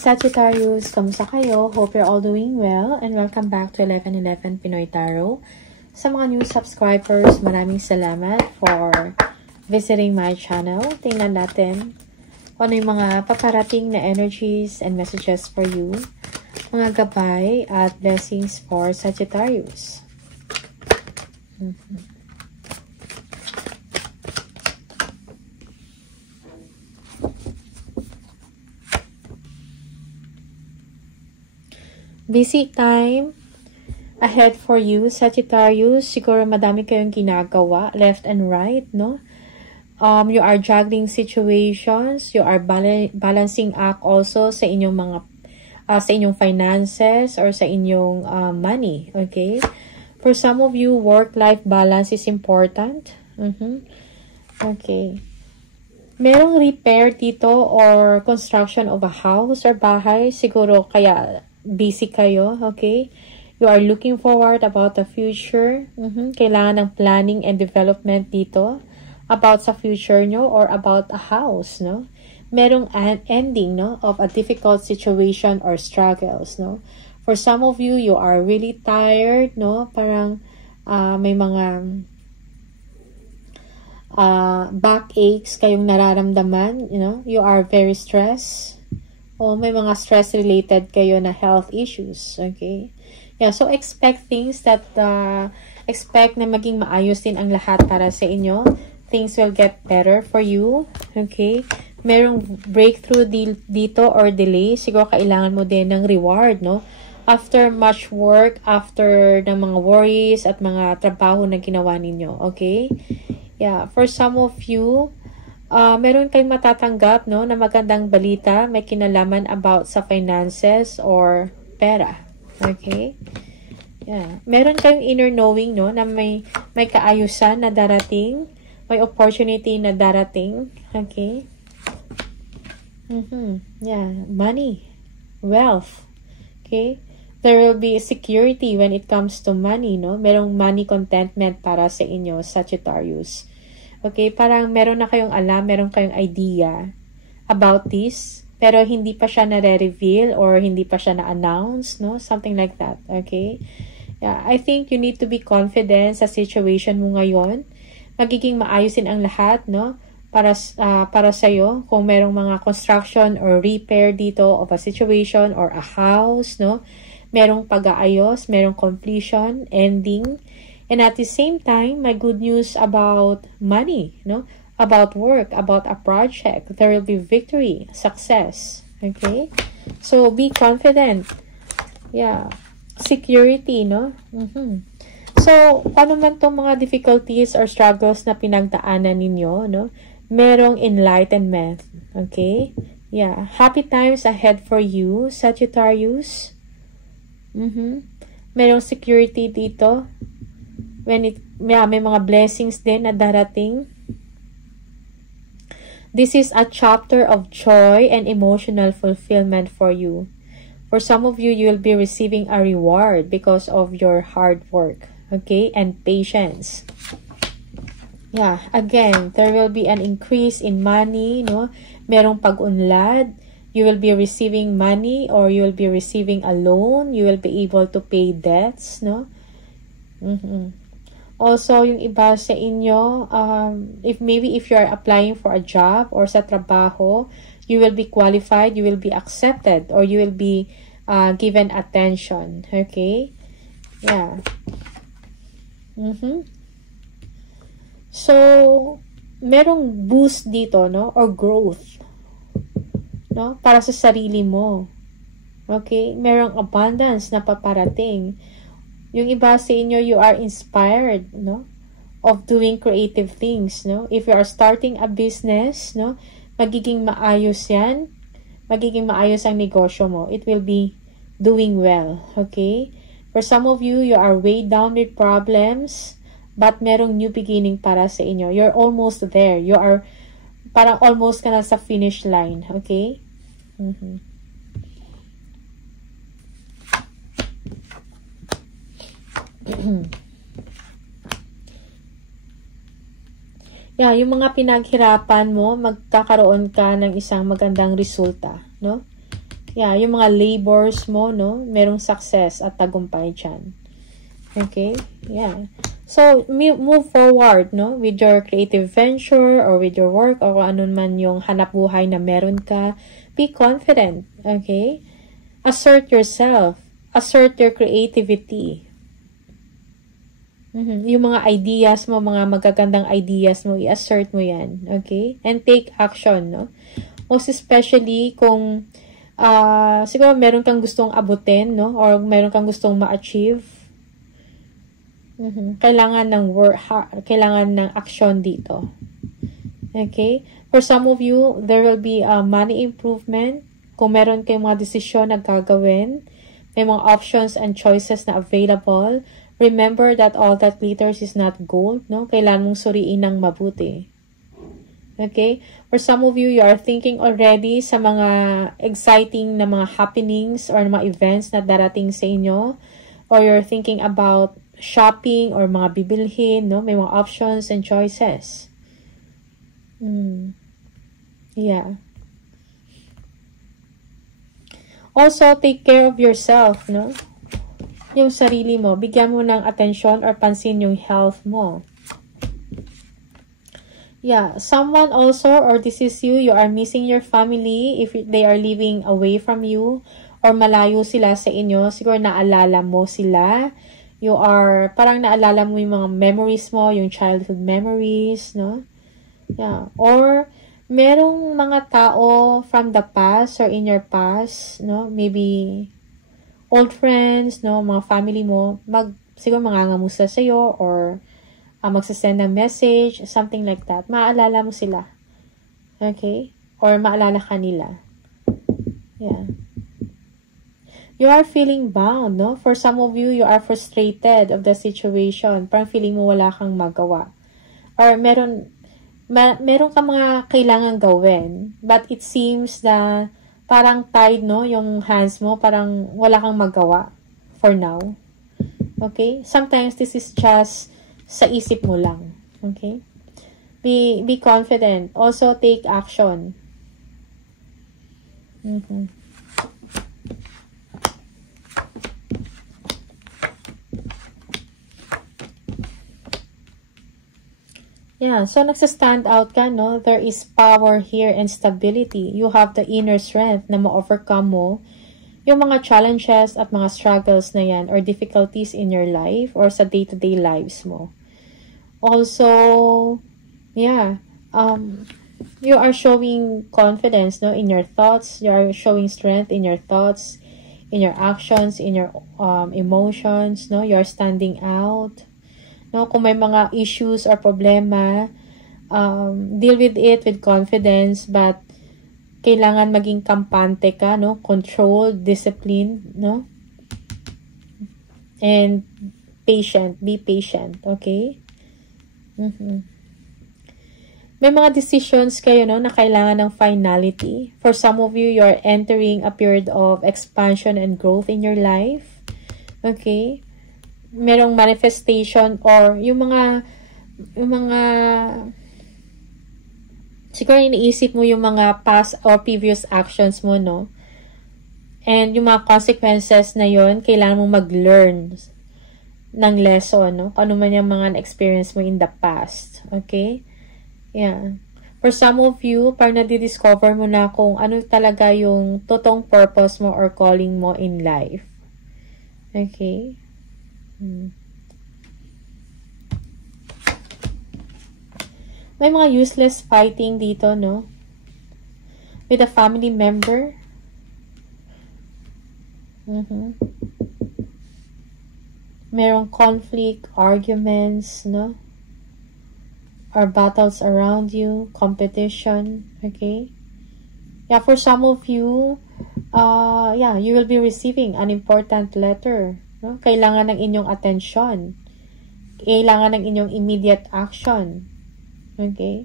Sagittarius, kamusta kayo? Hope you're all doing well and welcome back to 1111 Pinoy Tarot. Sa mga new subscribers, maraming salamat for visiting my channel. Tingnan natin kung ano yung mga paparating na energies and messages for you. Mga gabay at blessings for Sagittarius. Busy time ahead for you, Sagittarius. Siguro madami kayong ginagawa, left and right, no? You are juggling situations. You are balancing act also sa inyong mga, sa inyong finances or sa inyong money, okay? For some of you, work-life balance is important. Okay. Merong repair dito or construction of a house or bahay. Siguro kaya busy kayo, okay? You are looking forward about the future. Kailangan ng planning and development dito about sa future nyo or about a house, no? Merong an ending, no, of a difficult situation or struggles, no? For some of you, you are really tired, no? Parang may mga backaches kayong nararamdaman, you know? You are very stressed. O may mga stress-related kayo na health issues, okay? Yeah, so expect things that, expect na maging maayos din ang lahat para sa inyo. Things will get better for you, okay? Merong breakthrough dito or delay. Siguro kailangan mo din ng reward, no? After much work, after ng mga worries at mga trabaho na ginawa ninyo, okay? Yeah, for some of you, meron kayong matatanggap, no, na magandang balita, may kinalaman about sa finances or pera. Okay? Yeah. Meron kayong inner knowing, no, na may kaayusan na darating, may opportunity na darating. Okay? Yeah. Money. Wealth. Okay? There will be security when it comes to money, no? Merong money contentment para sa inyo, Sagittarius. Okay, parang meron na kayong alam, meron kayong idea about this, pero hindi pa siya nare-reveal or hindi pa siya na-announce, no? Something like that, okay? Yeah, I think you need to be confident sa situation mo ngayon. Magiging maayusin ang lahat, no? Para sa'yo, kung merong mga construction or repair dito of a situation or a house, no? Merong pag-aayos, merong completion, ending. And at the same time, my good news about money, no? About work, about a project. There will be victory, success. Okay? So, be confident. Yeah. Security, no? So, ano man itong mga difficulties or struggles na pinagdaanan ninyo, no? Merong enlightenment. Okay? Yeah. Happy times ahead for you, Sagittarius. Merong security dito. May mga blessings din na darating. This is a chapter of joy and emotional fulfillment for you. For some of you, you will be receiving a reward because of your hard work, okay, and patience. Yeah, again, there will be an increase in money, no? Merong pag-unlad. You will be receiving money or you will be receiving a loan. You will be able to pay debts, no? Also, yung iba sa inyo, if you are applying for a job or sa trabaho, you will be qualified, you will be accepted, or you will be given attention. Okay? Yeah. So, merong boost dito, no? Or growth. No? Para sa sarili mo. Okay? Merong abundance na paparating. Yung iba sa inyo, you are inspired, no? Of doing creative things, no? If you are starting a business, no? Magiging maayos yan. Magiging maayos ang negosyo mo. It will be doing well, okay? For some of you, you are weighed down with problems, but merong new beginning para sa inyo. You're almost there. You are, parang almost ka na sa finish line, okay? Yeah, yung mga pinaghirapan mo, magkakaroon ka ng isang magandang resulta, no? Yeah, yung mga labors mo, no? Merong success at tagumpay dyan. Okay? Yeah. So, move forward, no? With your creative venture or with your work or kung ano man yung hanap buhay na meron ka. Be confident. Okay? Assert yourself. Assert your creativity. Yung mga ideas mo, mga magagandang ideas mo, i-assert mo yan. Okay? And take action, no? Most especially kung siguro meron kang gustong abutin, no? Or meron kang gustong ma-achieve. Kailangan ng kailangan ng action dito. Okay? For some of you, there will be a money improvement. Kung meron kayong mga desisyon na gagawin, may mga options and choices na available. Remember that all that glitters is not gold, no? Kailangan mong suriin ng mabuti. Okay? For some of you, you are thinking already sa mga exciting na mga happenings or mga events na darating sa inyo. Or you're thinking about shopping or mga bibilhin, no? May mga options and choices. Yeah. Also, take care of yourself, no? Yung sarili mo. Bigyan mo ng atensyon or pansin yung health mo. Yeah, someone also, or this is you are missing your family if they are living away from you or malayo sila sa inyo. Siguro naalala mo sila. You are, parang naalala mo yung mga memories mo, yung childhood memories, no? Yeah. Or, merong mga tao from the past or in your past, no? Maybe, old friends, no? Mga family mo, siguro mangangamusta sa'yo or magsasend ng message, something like that. Maalala mo sila. Okay? Or maalala ka nila. Yeah. You are feeling bound, no? For some of you, you are frustrated of the situation. Parang feeling mo wala kang magawa. Or meron ka mga kailangan gawin. But it seems na parang tied, no? Yung hands mo, parang wala kang magawa for now. Okay? Sometimes this is just sa isip mo lang. Okay? Be confident. Also, take action. Yeah, so nagsa-stand out ka, no? There is power here and stability. You have the inner strength na ma-overcome mo yung mga challenges at mga struggles na yan or difficulties in your life or sa day-to-day lives mo. Also, yeah, you are showing confidence, no, in your thoughts. You are showing strength in your thoughts, in your actions, in your emotions, no? You are standing out. No, kung may mga issues or problema, deal with it with confidence, but kailangan maging kampante ka, no? Control, discipline, no? And patient, be patient, okay? May mga decisions kayo, no, na kailangan ng finality. For some of you, you are entering a period of expansion and growth in your life. Okay? Merong manifestation or yung mga siguro iniisip mo yung mga past or previous actions mo, no? And yung mga consequences na yon, kailangan mo mag-learn ng lesson, no? Kung ano man yung mga na-experience mo in the past. Okay? Yeah. For some of you, parang nadidiscover mo na kung ano talaga yung totoong purpose mo or calling mo in life. Okay? May mga useless fighting dito, no? With a family member. Merong conflict, arguments, no? Or battles around you, competition, okay? Yeah, for some of you, yeah, you will be receiving an important letter. No? Kailangan ng inyong atensyon. Kailangan ng inyong immediate action. Okay?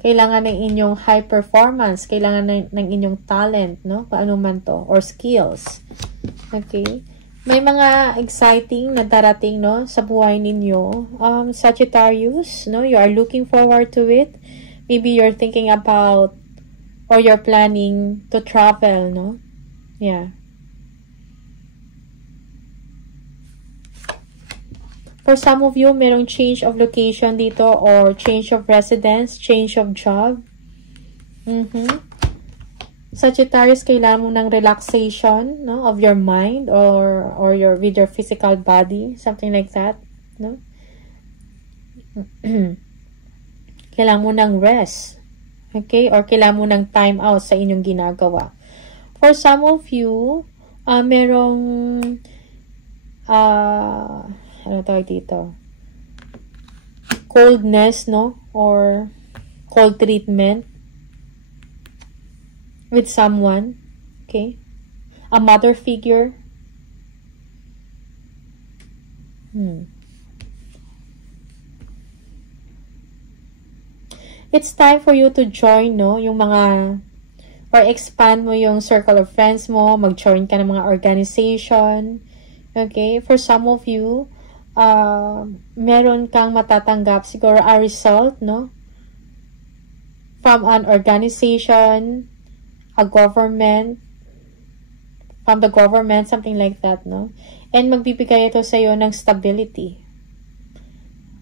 Kailangan ng inyong high performance. Kailangan ng inyong talent, no? Paano man to. Or skills. Okay? May mga exciting na darating, no, sa buhay ninyo. Sagittarius, no, you are looking forward to it. Maybe you're thinking about or you're planning to travel, no? Yeah. For some of you, merong change of location dito or change of residence, change of job. Sagittarius, kailangan mo ng relaxation, no, of your mind or your with your physical body, something like that, no? Kailangan mo ng rest, okay? Or kailangan mo ng time out sa inyong ginagawa. For some of you, merong ano tawag dito? Coldness, no? Or cold treatment with someone, okay? A mother figure. It's time for you to join, no? Yung mga, or expand mo yung circle of friends mo, mag-join ka ng mga organization, okay? For some of you, meron kang matatanggap, siguro a result, no? From an organization, a government, from the government, something like that, no? And magbibigay ito sa iyo ng stability.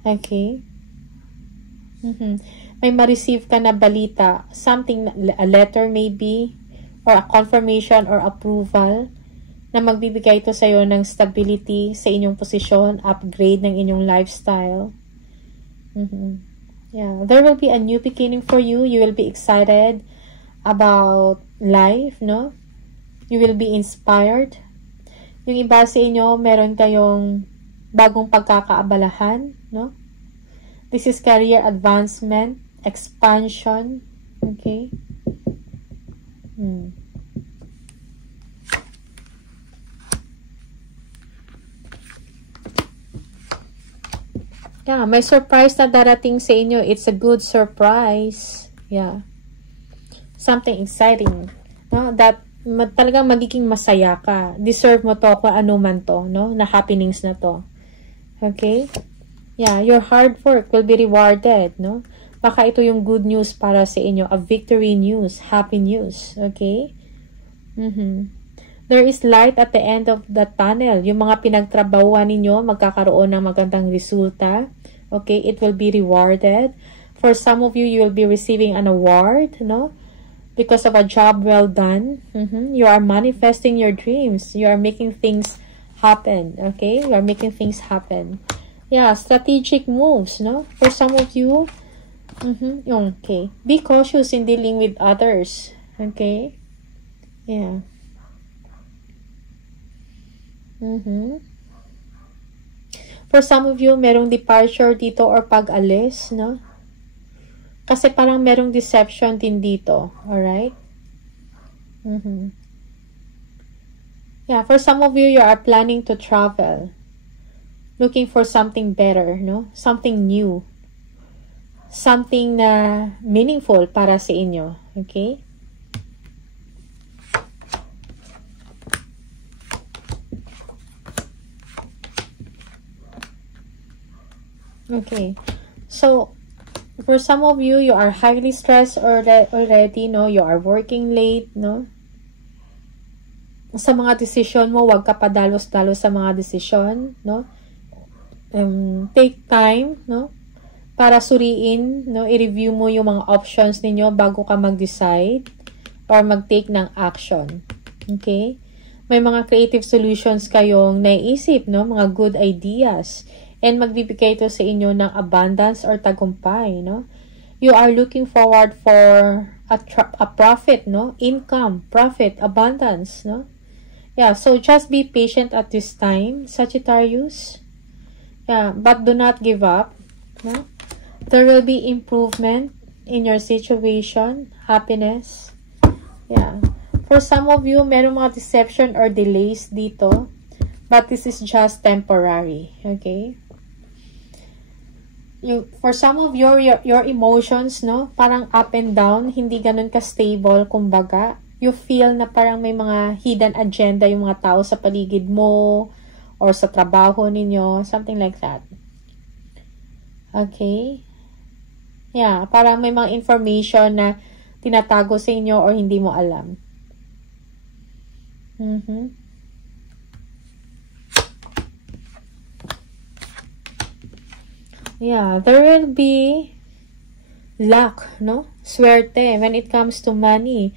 Okay? May ma-receive ka na balita, something, a letter maybe, or a confirmation or approval, na magbibigay ito sa iyo ng stability sa inyong posisyon, upgrade ng inyong lifestyle. Yeah, there will be a new beginning for you. You will be excited about life, no? You will be inspired. Yung iba sa inyo, meron kayong bagong pagkakaabalahan, no? This is career advancement, expansion, okay? Yeah, may surprise na darating sa inyo. It's a good surprise. Yeah. Something exciting, no? That talagang magiging masaya ka. Deserve mo to kung ano man to, no? Na happenings na to. Okay? Yeah, your hard work will be rewarded, no? Baka ito yung good news para sa inyo. A victory news, happy news. Okay? There is light at the end of the tunnel. Yung mga pinagtrabahuan ninyo, magkakaroon ng magandang resulta. Okay? It will be rewarded. For some of you, you will be receiving an award, no? Because of a job well done. You are manifesting your dreams. You are making things happen. Okay? You are making things happen. Yeah, strategic moves, no? For some of you, okay. Be cautious in dealing with others. Okay? Yeah. For some of you, merong departure dito or pag-alis, no? Kasi parang merong deception din dito. Alright? Yeah, for some of you, you are planning to travel. Looking for something better, no? Something new. Something na meaningful para sa inyo. Okay? Okay. So, for some of you, you are highly stressed already, no? You are working late, no? Sa mga desisyon mo, huwag ka padalos-dalos sa mga desisyon, no? Take time, no? Para suriin, no? I-review mo yung mga options ninyo bago ka mag-decide or mag-take ng action. Okay? May mga creative solutions kayong naiisip, no? Mga good ideas. And magbibigay ito sa inyo ng abundance or tagumpay, no? You are looking forward for a profit, no? Income, profit, abundance, no? Yeah, so just be patient at this time, Sagittarius. Yeah, but do not give up, no? There will be improvement in your situation, happiness. Yeah. For some of you, merong mga deception or delays dito, but this is just temporary, okay? For some of your emotions, no, parang up and down, hindi ganun ka-stable, kumbaga. you feel na parang may mga hidden agenda yung mga tao sa paligid mo or sa trabaho ninyo, something like that. Okay? Yeah, parang may mga information na tinatago sa inyo or hindi mo alam. Yeah, there will be luck, no? Swerte when it comes to money.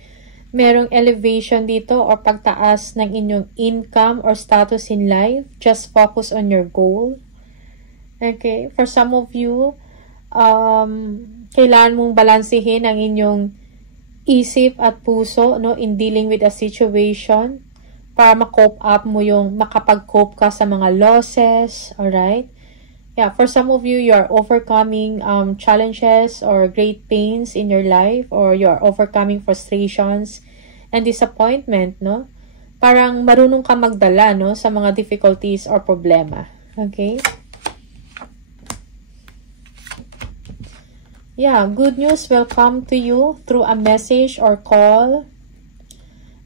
Merong elevation dito or pagtaas ng inyong income or status in life. Just focus on your goal. Okay? For some of you, kailangan mong balansehin ang inyong isip at puso, no, in dealing with a situation para ma-cope up mo yung makapag-cope ka sa mga losses, alright? Yeah, for some of you, you are overcoming challenges or great pains in your life, or you are overcoming frustrations and disappointment, no? Parang marunong ka magdala, no, sa mga difficulties or problema. Okay? Yeah, good news will come to you through a message or call.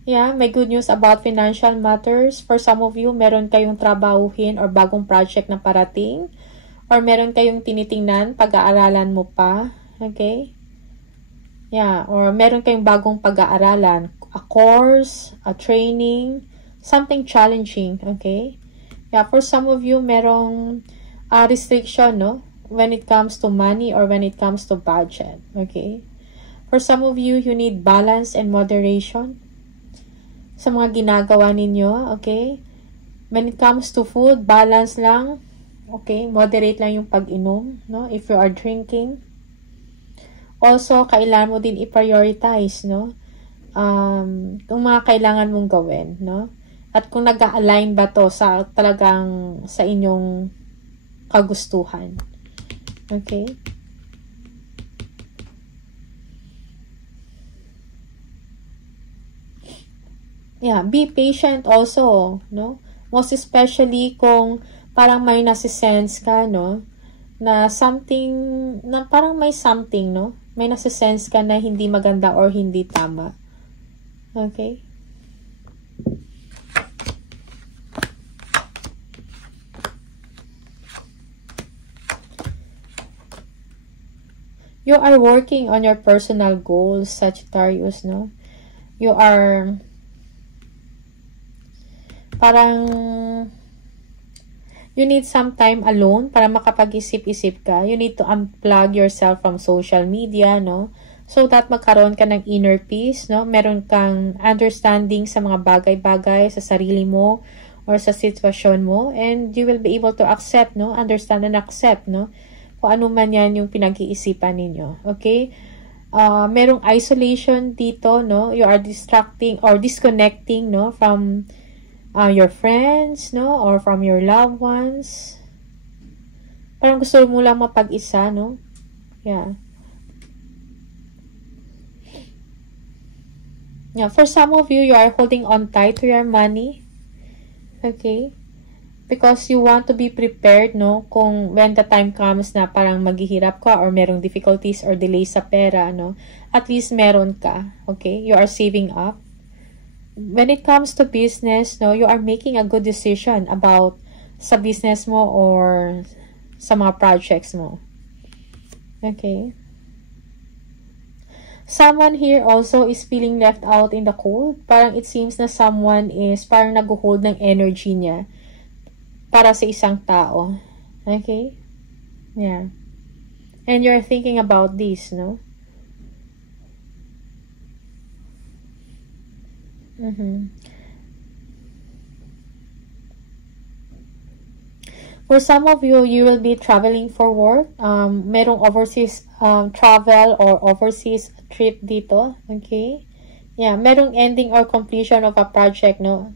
Yeah, may good news about financial matters. For some of you, meron kayong trabahuhin or bagong project na parating. Or meron kayong tinitingnan, pag-aaralan mo pa. Okay? Yeah, or meron kayong bagong pag-aaralan. A course, a training, something challenging. Okay? Yeah, for some of you, merong restriction, no? When it comes to money or when it comes to budget. Okay? For some of you, you need balance and moderation sa mga ginagawa ninyo. Okay? When it comes to food, balance lang. Okay? Moderate lang yung pag-inom. No? If you are drinking. Also, kailangan mo din i-prioritize, no? Kung mga kailangan mong gawin, no? At kung nag-align ba to sa talagang sa inyong kagustuhan. Okay? Yeah, be patient also, no? Most especially kung parang may nasisense ka, no? Na something, na parang may something, no? May nasisense ka na hindi maganda or hindi tama. Okay? You are working on your personal goals, Sagittarius, no? You are parang you need some time alone para makapag-isip-isip ka. You need to unplug yourself from social media, no? So that magkaroon ka ng inner peace, no? Meron kang understanding sa mga bagay-bagay sa sarili mo or sa sitwasyon mo, and you will be able to accept, no? Understand and accept, no? Kung ano man yan yung pinag-iisipan ninyo. Okay? Merong isolation dito, no? You are distracting or disconnecting, no? From your friends, no? Or from your loved ones. Parang gusto mo lang mapag-isa, no? Yeah. Yeah. For some of you, you are holding on tight to your money. Okay? Because you want to be prepared, no? Kung when the time comes na parang maghihirap ka or merong difficulties or delays sa pera, no? At least meron ka. Okay? You are saving up. When it comes to business, no? You are making a good decision about sa business mo or sa mga projects mo. Okay? Someone here also is feeling left out in the cold. Parang it seems na someone is parang nag-hold ng energy niya para sa isang tao. Okay? Yeah. And you're thinking about this, no? For some of you, you will be traveling for work. Merong overseas travel or overseas trip dito. Okay? Yeah, merong ending or completion of a project, no?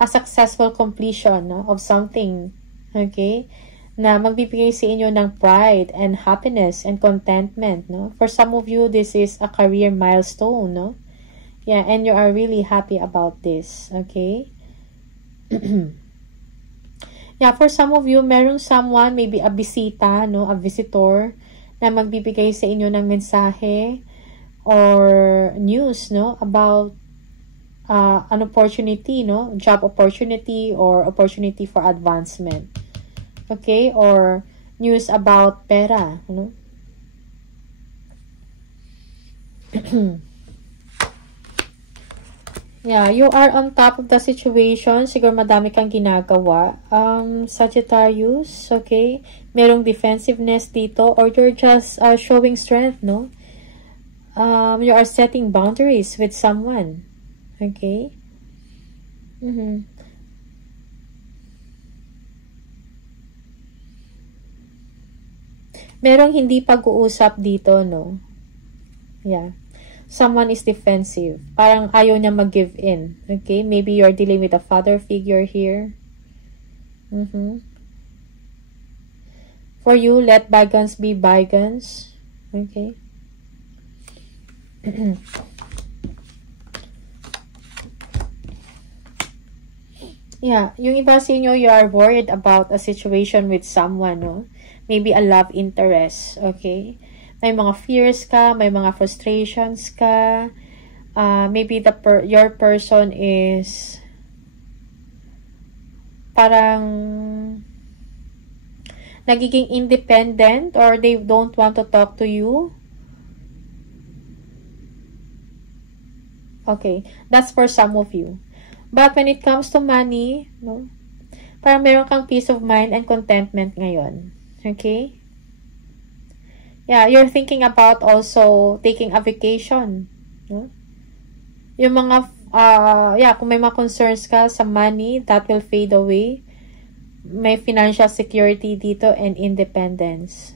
A successful completion, no, of something, okay, na magbibigay sa inyo ng pride and happiness and contentment, no. For some of you, this is a career milestone, no. Yeah, and you are really happy about this, okay. Yeah, for some of you, merong someone, maybe a bisita, no, a visitor, na magbibigay sa inyo ng mensahe or news, no, about an opportunity, no, job opportunity or opportunity for advancement. Okay, or news about pera, no? Yeah, you are on top of the situation. Siguro madami kang ginagawa. Sagittarius, okay? Merong defensiveness dito or you're just showing strength, no? You are setting boundaries with someone. Okay? Merong hindi pag-uusap dito, no? Yeah. Someone is defensive. Parang ayaw niya mag-give in. Okay? Maybe you're dealing with a father figure here. For you, let bygones be bygones. Okay? Yeah. Yung iba sa inyo, you are worried about a situation with someone, no? Maybe a love interest. Okay? May mga fears ka, may mga frustrations ka. Maybe your person is parang nagiging independent or they don't want to talk to you. Okay, that's for some of you. But when it comes to money, no, parang meron kang peace of mind and contentment ngayon. Okay? Yeah, you're thinking about also taking a vacation. No? Yung mga, kung may mga concerns ka sa money, that will fade away. May financial security dito and independence.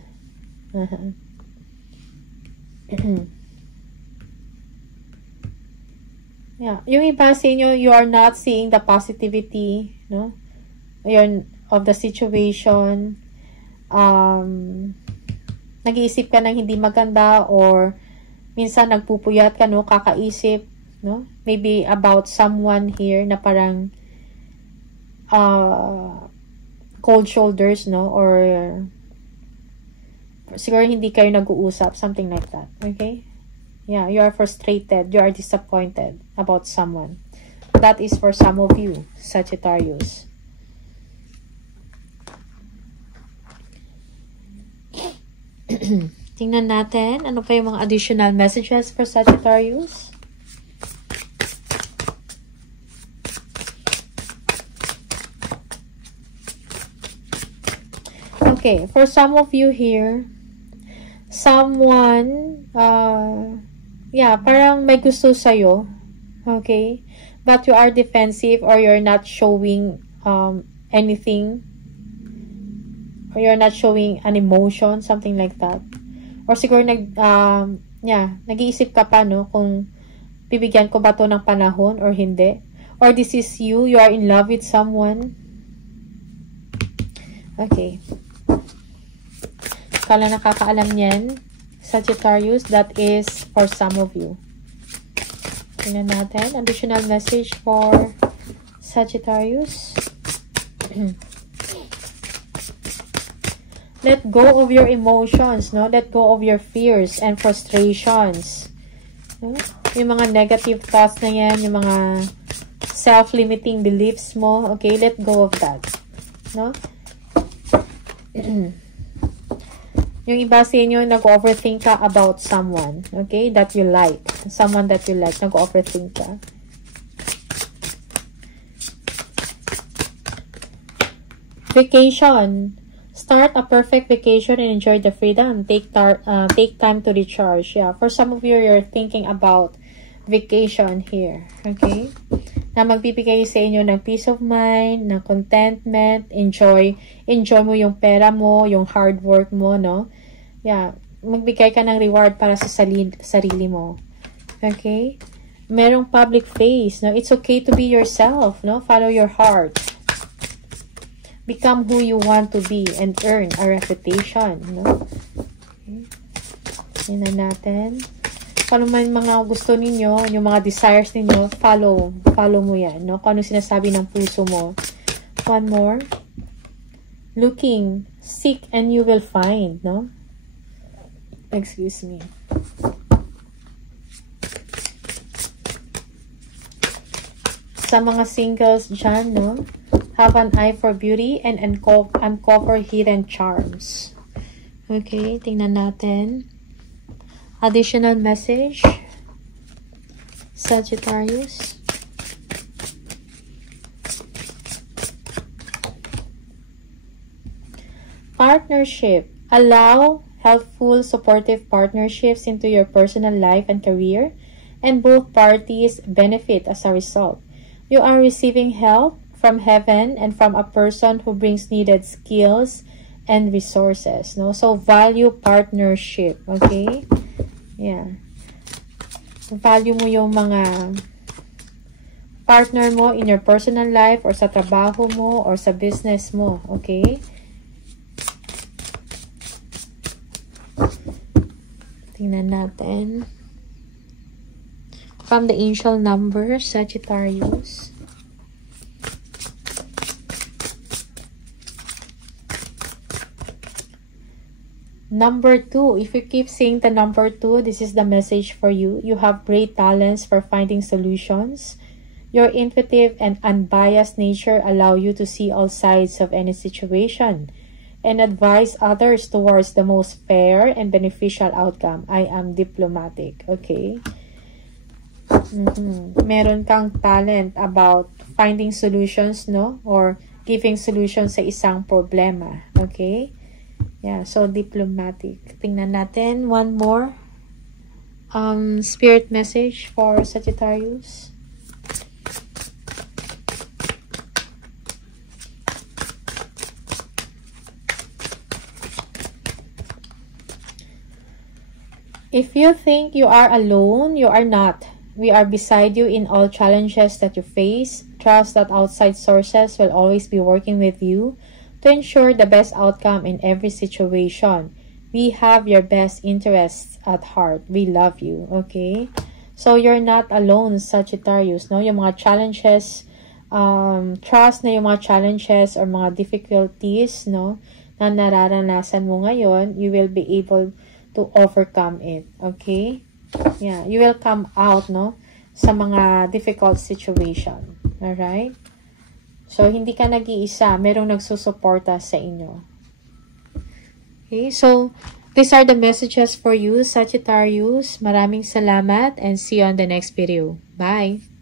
Yeah, yung iba sa inyo, you are not seeing the positivity, no? Of the situation. Nag-iisip ka ng hindi maganda or minsan nagpupuyat ka, no, kakaisip, no, maybe about someone here na parang cold shoulders, no, or siguro hindi kayo nag-uusap, something like that. Okay? Yeah, you are frustrated, you are disappointed about someone. That is for some of you, Sagittarius. Tingnan natin, ano pa yung mga additional messages for Sagittarius? Okay, for some of you here, someone, parang may gusto sa'yo, okay? But you are defensive or you're not showing anything. Or you're not showing an emotion, something like that. Or siguro nag-iisip ka pa, no, kung bibigyan ko ba to ng panahon or hindi. Or this is you are in love with someone. Okay. Kala nakakaalam niyan, Sagittarius, that is for some of you. Tingnan natin, additional message for Sagittarius. Let go of your emotions, no? Let go of your fears and frustrations. No? Yung mga negative thoughts na yan, yung mga self-limiting beliefs mo, okay? Let go of that. No? Yung iba sa inyo, nag-overthink ka about someone, okay? That you like. Someone that you like, nag-overthink ka. Vacation. Start a perfect vacation and enjoy the freedom. Take time to recharge. Yeah, for some of you, you're thinking about vacation here. Okay? Na magbibigay sa inyo ng peace of mind, ng contentment, enjoy mo yung pera mo, yung hard work mo, no? Yeah, magbigay ka ng reward para sa sarili mo. Okay? Merong public face, no? It's okay to be yourself, no? Follow your heart. Become who you want to be and earn a reputation, no? Okay. Tingnan natin. Kung man mga gusto ninyo, yung mga desires ninyo, follow mo yan, no? Kung ano sinasabi ng puso mo. One more. Looking, seek, and you will find, no? Excuse me. Sa mga singles dyan, no? Have an eye for beauty and uncover hidden charms. Okay, tingnan natin. Additional message. Sagittarius. Partnership. Allow helpful, supportive partnerships into your personal life and career, and both parties benefit as a result. You are receiving help from heaven and from a person who brings needed skills and resources. No? So, value partnership. Okay? Yeah. Value mo yung mga partner mo in your personal life or sa trabaho mo or sa business mo. Okay? Tingnan natin. From the angel number, Sagittarius. Number 2. If you keep seeing the number 2, this is the message for you. You have great talents for finding solutions. Your intuitive and unbiased nature allow you to see all sides of any situation and advise others towards the most fair and beneficial outcome. I am diplomatic. Okay? Meron kang talent about finding solutions, no? Or giving solutions sa isang problema. Okay? Yeah, so diplomatic. Tingnan natin one more spirit message for Sagittarius. If you think you are alone, you are not. We are beside you in all challenges that you face. Trust that outside sources will always be working with you to ensure the best outcome in every situation. We have your best interests at heart. We love you. Okay? So, you're not alone, Sagittarius. No? Yung mga challenges, trust na yung mga challenges or mga difficulties, no, na nararanasan mo ngayon, you will be able to overcome it. Okay? Yeah, you will come out, no, sa mga difficult situation. Alright? So, hindi ka nag-iisa. Merong nagsusuporta sa inyo. Okay? So, these are the messages for you, Sagittarius. Maraming salamat and see you on the next video. Bye!